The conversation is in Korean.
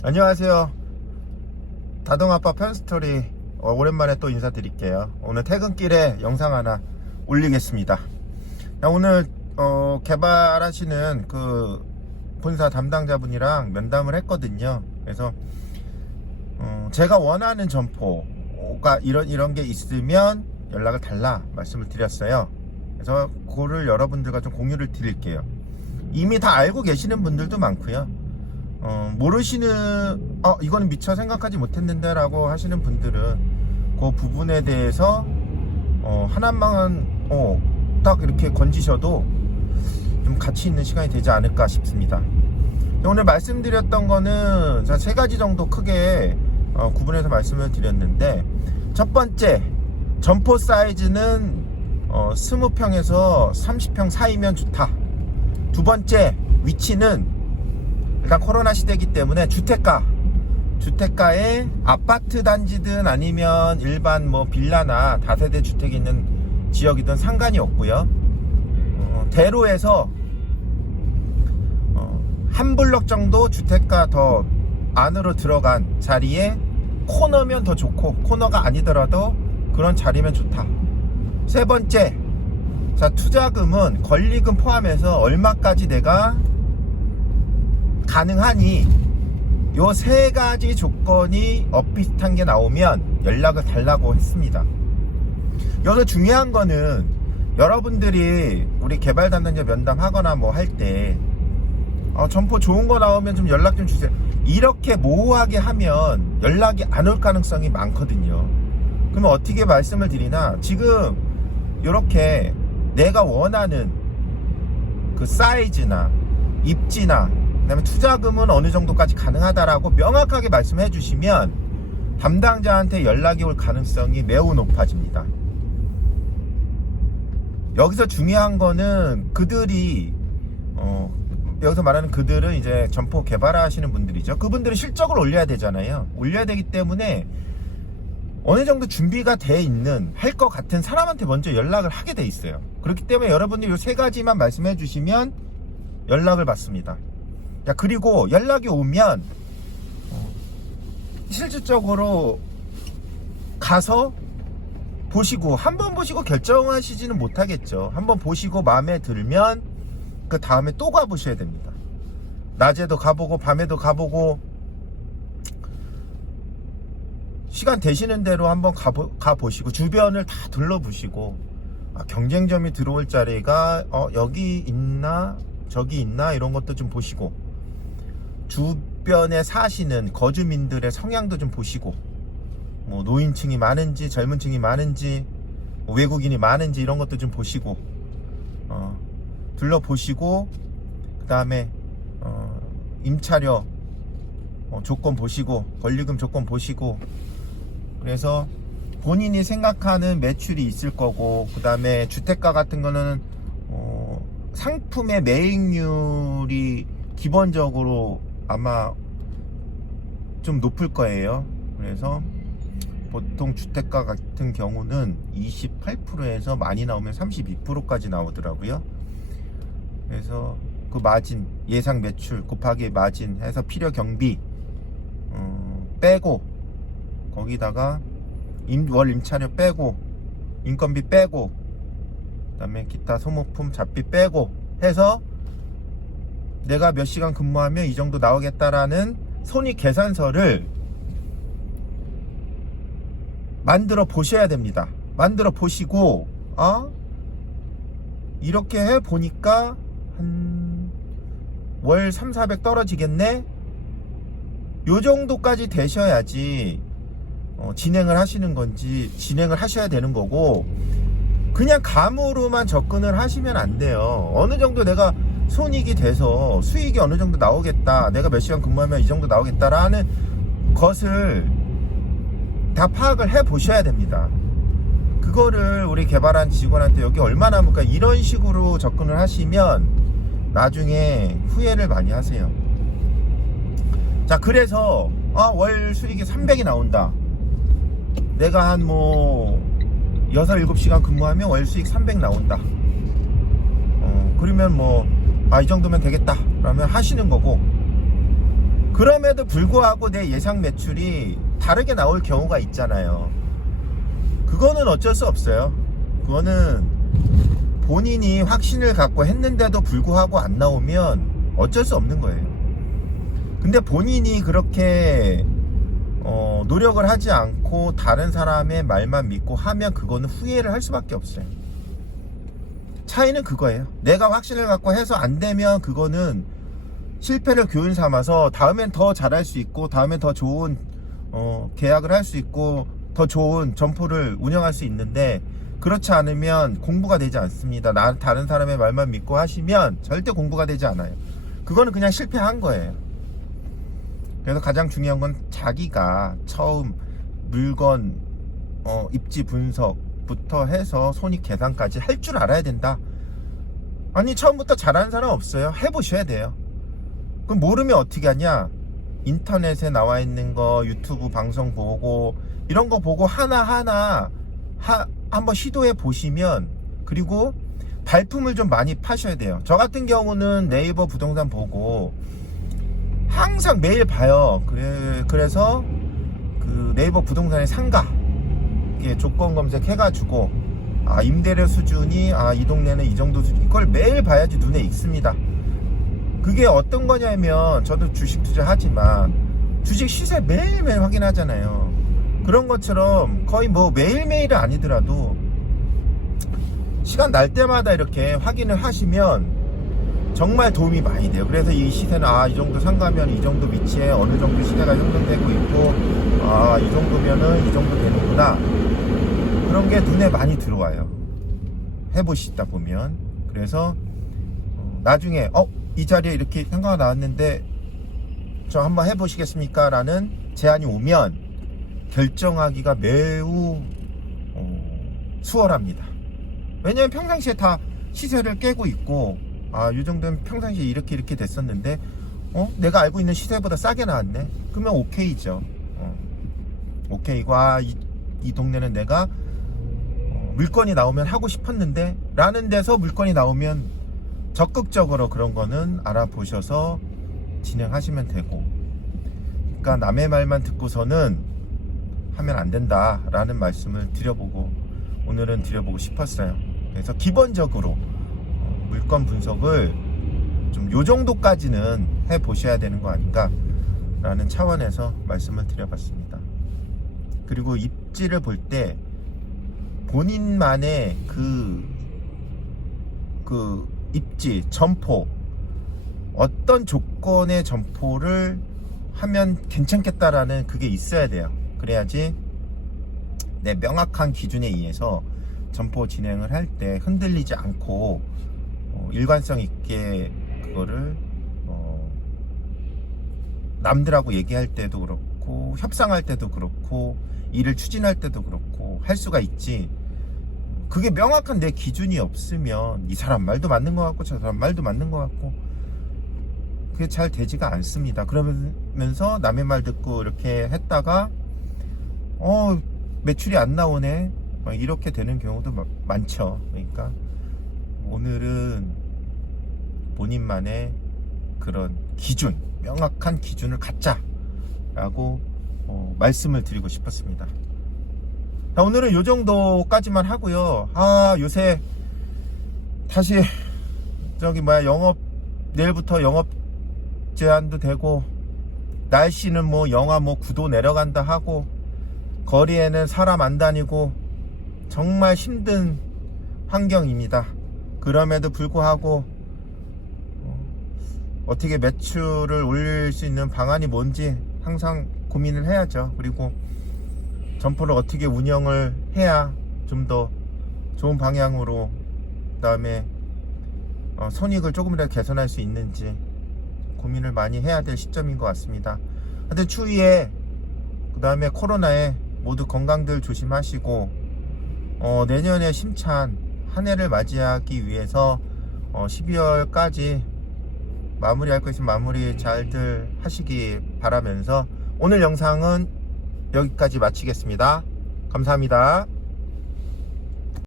안녕하세요. 다동아빠 편스토리 어, 오랜만에 또 인사드릴게요. 오늘 퇴근길에 영상 하나 올리겠습니다. 야, 오늘 어, 개발하시는 그 본사 담당자분이랑 면담을 했거든요. 그래서 어, 제가 원하는 점포가 이런 이런 게 있으면 연락을 달라 말씀을 드렸어요. 그래서 그거를 여러분들과 좀 공유를 드릴게요. 이미 다 알고 계시는 분들도 많고요. 어, 모르시는, 어, 이거는 미처 생각하지 못했는데 라고 하시는 분들은 그 부분에 대해서, 어, 하나만, 어, 딱 이렇게 건지셔도 좀 가치 있는 시간이 되지 않을까 싶습니다. 오늘 말씀드렸던 거는 자, 세 가지 정도 크게 어, 구분해서 말씀을 드렸는데, 첫 번째, 점포 사이즈는 어, 20평에서 30평 사이면 좋다. 두 번째, 위치는 일단 코로나 시대이기 때문에 주택가 주택가에 아파트 단지든 아니면 일반 뭐 빌라나 다세대 주택이 있는 지역이든 상관이 없고요. 어, 대로에서 어, 한 블럭 정도 주택가 더 안으로 들어간 자리에 코너면 더 좋고 코너가 아니더라도 그런 자리면 좋다. 세 번째, 자 투자금은 권리금 포함해서 얼마까지 내가 가능하니 요 세 가지 조건이 엇비슷한 게 나오면 연락을 달라고 했습니다. 여기서 중요한 거는 여러분들이 우리 개발 담당자 면담하거나 뭐 할때 어, 점포 좋은 거 나오면 좀 연락 좀 주세요. 이렇게 모호하게 하면 연락이 안 올 가능성이 많거든요. 그러면 어떻게 말씀을 드리나 지금 이렇게 내가 원하는 그 사이즈나 입지나 그다음에 투자금은 어느 정도까지 가능하다라고 명확하게 말씀해 주시면 담당자한테 연락이 올 가능성이 매우 높아집니다. 여기서 중요한 거는 그들이 어, 여기서 말하는 그들은 이제 점포 개발하시는 분들이죠. 그분들은 실적을 올려야 되잖아요. 올려야 되기 때문에 어느 정도 준비가 돼 있는 할 것 같은 사람한테 먼저 연락을 하게 돼 있어요. 그렇기 때문에 여러분들이 이세 가지만 말씀해 주시면 연락을 받습니다. 야, 그리고 연락이 오면 어, 실질적으로 가서 보시고 한 번 보시고 결정하시지는 못하겠죠. 한 번 보시고 마음에 들면 그 다음에 또 가보셔야 됩니다. 낮에도 가보고 밤에도 가보고 시간 되시는 대로 한번 가보, 가보시고 주변을 다 둘러보시고 아, 경쟁점이 들어올 자리가 어, 여기 있나 저기 있나 이런 것도 좀 보시고 주변에 사시는 거주민들의 성향도 좀 보시고 뭐 노인층이 많은지 젊은층이 많은지 뭐 외국인이 많은지 이런 것도 좀 보시고 어, 둘러보시고 그 다음에 어, 임차료 어, 조건 보시고 권리금 조건 보시고 그래서 본인이 생각하는 매출이 있을 거고 그 다음에 주택가 같은 거는 어, 상품의 매입률이 기본적으로 아마 좀 높을 거예요. 그래서 보통 주택가 같은 경우는 28%에서 많이 나오면 32%까지 나오더라고요. 그래서 그 마진 예상 매출 곱하기 마진 해서 필요 경비 어, 빼고 거기다가 임, 월 임차료 빼고 인건비 빼고 그다음에 기타 소모품 잡비 빼고 해서 내가 몇 시간 근무하면 이 정도 나오겠다라는 손익 계산서를 만들어 보셔야 됩니다. 만들어 보시고 어? 이렇게 해 보니까 한 월 3, 400 떨어지겠네? 요 정도까지 되셔야지 어, 진행을 하시는 건지 진행을 하셔야 되는 거고 그냥 감으로만 접근을 하시면 안 돼요. 어느 정도 내가 손익이 돼서 수익이 어느 정도 나오겠다. 내가 몇 시간 근무하면 이 정도 나오겠다라는 것을 다 파악을 해 보셔야 됩니다. 그거를 우리 개발한 직원한테 여기 얼마 남을까 이런 식으로 접근을 하시면 나중에 후회를 많이 하세요. 자, 그래서 아, 월 수익이 300이 나온다. 내가 한 뭐 6, 7시간 근무하면 월 수익 300 나온다. 어, 그러면 뭐 아, 이 정도면 되겠다. 그러면 하시는 거고 그럼에도 불구하고 내 예상 매출이 다르게 나올 경우가 있잖아요. 그거는 어쩔 수 없어요. 그거는 본인이 확신을 갖고 했는데도 불구하고 안 나오면 어쩔 수 없는 거예요. 근데 본인이 그렇게 어, 노력을 하지 않고 다른 사람의 말만 믿고 하면 그거는 후회를 할 수밖에 없어요. 차이는 그거예요. 내가 확신을 갖고 해서 안 되면 그거는 실패를 교훈 삼아서 다음엔 더 잘할 수 있고 다음엔 더 좋은 어, 계약을 할 수 있고 더 좋은 점포를 운영할 수 있는데 그렇지 않으면 공부가 되지 않습니다. 나 다른 사람의 말만 믿고 하시면 절대 공부가 되지 않아요. 그거는 그냥 실패한 거예요. 그래서 가장 중요한 건 자기가 처음 물건 어, 입지 분석 부터 해서 손익 계산까지 할 줄 알아야 된다. 아니 처음부터 잘하는 사람 없어요. 해보셔야 돼요. 그럼 모르면 어떻게 하냐? 인터넷에 나와 있는 거 유튜브 방송 보고 이런 거 보고 하나하나 하, 한번 시도해 보시면 그리고 발품을 좀 많이 파셔야 돼요. 저 같은 경우는 네이버 부동산 보고 항상 매일 봐요. 그래, 그래서 그 네이버 부동산의 상가 조건 검색해가지고 아 임대료 수준이 아 이 동네는 이 정도 수준 이걸 매일 봐야지 눈에 익습니다. 그게 어떤 거냐면 저도 주식 투자하지만 주식 시세 매일매일 확인하잖아요. 그런 것처럼 거의 뭐 매일매일은 아니더라도 시간 날 때마다 이렇게 확인을 하시면 정말 도움이 많이 돼요. 그래서 이 시세는 아 이 정도 상가면 이 정도 위치에 어느 정도 시세가 형성되고 있고 아 이 정도면은 이 정도 되는구나 그런 게 눈에 많이 들어와요. 해보시다 보면 그래서 어, 나중에 어 이 자리에 이렇게 상가가 나왔는데 저 한번 해보시겠습니까? 라는 제안이 오면 결정하기가 매우 어, 수월합니다. 왜냐면 평상시에 다 시세를 깨고 있고 아, 이 정도면 평상시에 이렇게 이렇게 됐었는데 어? 내가 알고 있는 시세보다 싸게 나왔네. 그러면 오케이죠. 어. 오케이고 아, 이, 이 동네는 내가 어, 물건이 나오면 하고 싶었는데 라는 데서 물건이 나오면 적극적으로 그런 거는 알아보셔서 진행하시면 되고 그러니까 남의 말만 듣고서는 하면 안 된다라는 말씀을 드려보고 오늘은 드려보고 싶었어요. 그래서 기본적으로 어, 물건 분석을 좀 요 정도까지는 해 보셔야 되는 거 아닌가라는 차원에서 말씀을 드려봤습니다. 그리고 입지를 볼 때 본인만의 그, 그 입지, 점포, 어떤 조건의 점포를 하면 괜찮겠다라는 그게 있어야 돼요. 그래야지 내 명확한 기준에 의해서 점포 진행을 할 때 흔들리지 않고 어, 일관성 있게 그거를 어, 남들하고 얘기할 때도 그렇고 협상할 때도 그렇고 일을 추진할 때도 그렇고 할 수가 있지. 그게 명확한 내 기준이 없으면 이 사람 말도 맞는 것 같고 저 사람 말도 맞는 것 같고 그게 잘 되지가 않습니다. 그러면서 남의 말 듣고 이렇게 했다가 어 매출이 안 나오네. 막 이렇게 되는 경우도 마- 많죠. 그러니까 오늘은 본인만의 그런 기준 명확한 기준을 갖자 라고 어, 말씀을 드리고 싶었습니다 자, 오늘은 요 정도까지만 하고요 아 요새 다시 저기 뭐야 영업 내일부터 영업 제한도 되고 날씨는 뭐 영하 뭐 9도 내려간다 하고 거리에는 사람 안 다니고 정말 힘든 환경입니다. 그럼에도 불구하고 어, 어떻게 매출을 올릴 수 있는 방안이 뭔지 항상 고민을 해야죠. 그리고 점포를 어떻게 운영을 해야 좀 더 좋은 방향으로 그다음에 어, 손익을 조금이라도 개선할 수 있는지 고민을 많이 해야 될 시점인 것 같습니다. 하여튼 추위에 그 다음에 코로나에 모두 건강들 조심하시고 어, 내년에 심찬 한 해를 맞이하기 위해서 어, 12월까지 마무리할 거 있으면 마무리 잘들 하시기 바라면서 오늘 영상은 여기까지 마치겠습니다. 감사합니다.